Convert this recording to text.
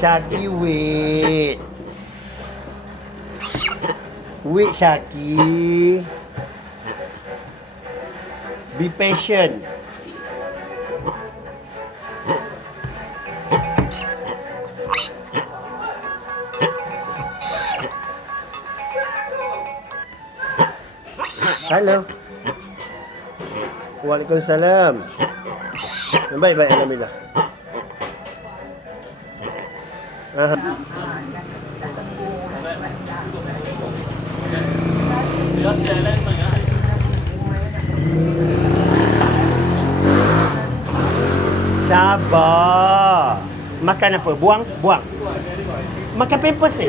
Syaki wait. Wait Syaki. Be patient. Halo. Waalaikumsalam. Baik, alhamdulillah. Sabar. Makan apa? Buang? Makan pampers ni?